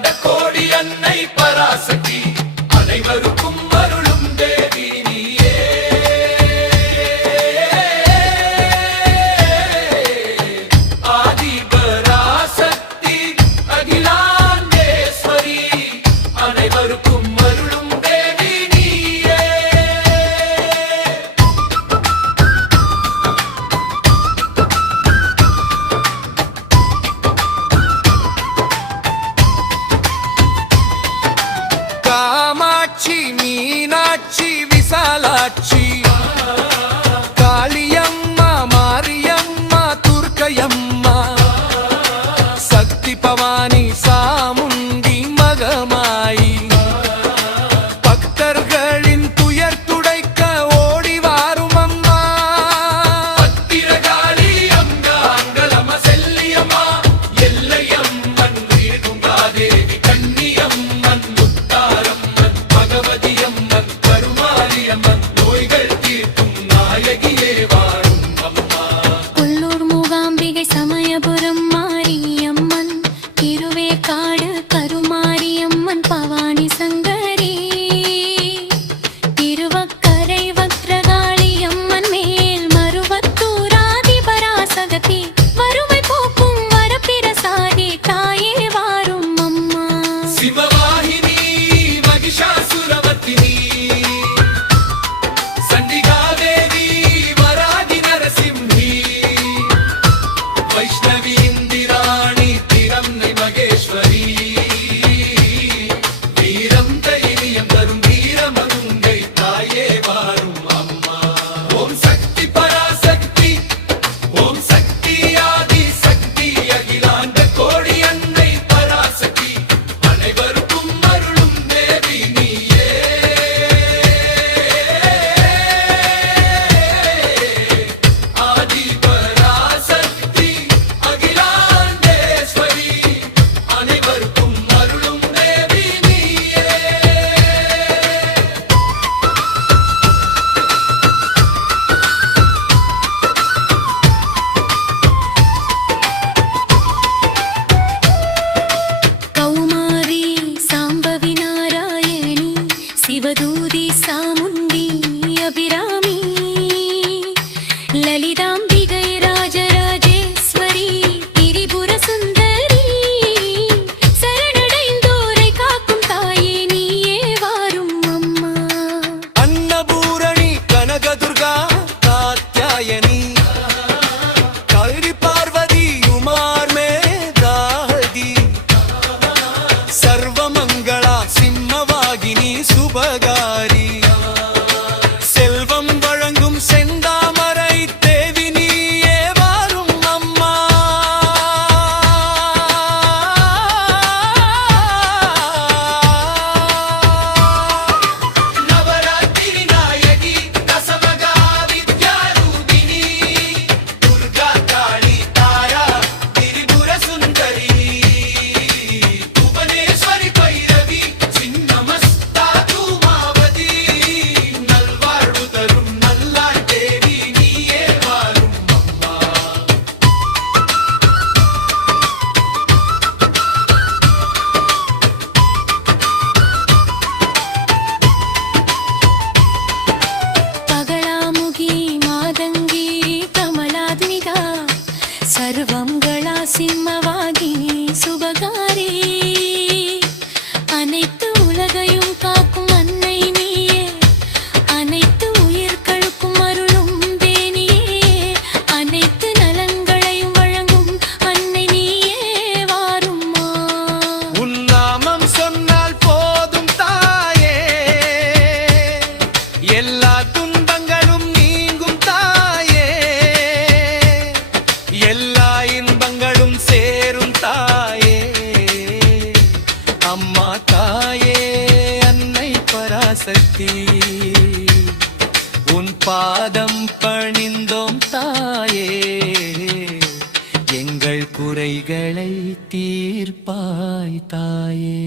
அகிலாண்ட கோடி அன்னை பராசக்தி அனைவருக்கும் அருளும் தேவி நீயே. ஆதி பராசக்தி அகிலாண்டேஸ்வரி அனைவருக்கும் அருளும் தேவி நீயே. காமாட்சி மீனாட்சி விசாலாட்சி காளியம்மா மாரியம்மா துர்க்கையம்மா சக்தி பவானி சாமுண்டி மகமாயி பக்தர்களின் துயர் துடைக்க ஓடி வாரும் அம்மா. பத்திரகாளி அங்கா அங்கலம செல்லியம்மா எல்லையம்மன் வீடுங்காதேவி கன்னியம்மன் முத்தாரம்மன் பகவதியம்மன் கருமாரியம்மன் நோய்கள் தீர்க்கும் நாயகியே வாரும் அம்மா. கொல்லூர் மூகாம்பிகை சமயபுரம் மாரியம்மன் திருவேற்காடு கருமாரியம்மன் பவானி சங்கரி திருவக்கரை வக்ரகாளியம்மன் மேல் மருவத்தூராதி பராசக்தி வறுமை போக்கும் வரப்பிரசாதி தாயே வாரும் அம்மா. சிவவாகினி மகிஷாசுரவர்த்தினி சண்டிகாதேவி வராகி நரசிம்ஹி வைஷ்ணவி இந்திராணி திரம்னை மகேஸ்வரி வீரம் தைரியம் தரும் வீரமங்கை தாயே வாரும் அம்மா. ஓம் சக்தி பராசக்தி ஓம் சக்தி ஆதி சக்தி அகிலாண்ட கோடி அன்னை பராசக்தி அனைவருக்கும் அருளும் தேவி நீயே. ஆதி பராசக்தி அகிலாண்டேஸ்வரி அனைவருக்கும் அருளும் தேவி நீயே. கௌமாரி சாம்பவி நாராயணி சிவதூதி சாமுண்டி அபிராமி லலிதாம்பிகை ராஜராஜேஸ்வரி திரிபுர சுந்தரி சரணடைந்தோரை காக்கும் தாயே நீயே வாரும் அம்மா. அன்னபூரணி கனகதுர்கா காத்யாயனி கௌரி பார்வதி உமார் மேதாதி சர்வமங்களா சிம்மவாகினி சுபகாரி செல்வம் வழங்கும் செந்தாமரை தேவி நீயே வாரும் அம்மா. நவராத்திரி நாயகி தசமகா வித்யாரூபிணி துர்கா காளி தாரா திரிபுர சுந்தரி புவனேஸ்வரி பைரவி சின்னமஸ்தா தூமாவதி நல்வாழ்வு தரும் நல்லாள் தேவி நீயே வாரும் அம்மா. பகலாமுகி மாதங்கி கமலாத்மிகா சர்வங்களா சிம்மவாகினி சுபகாரி அனைத்து உலகையும் காக்கும் அன்னை நீயே அனைத்து உயிர்களுக்கும் அருளும் தேனியே அனைத்து நலன்களையும் வழங்கும் அன்னை நீயே வாரும்மா. உன் நாமம் சொன்னால் போதும் தாயே எல்லா துன்பங்களும் நீங்கும் தாயே எல்லா இன்பங்களும் சேரும் தாயே அம்மா தாயே அன்னை பராசக்தி உன் பாதம் பணிந்தோம் தாயே எங்கள் குறைகளை தீர்ப்பாய் தாயே.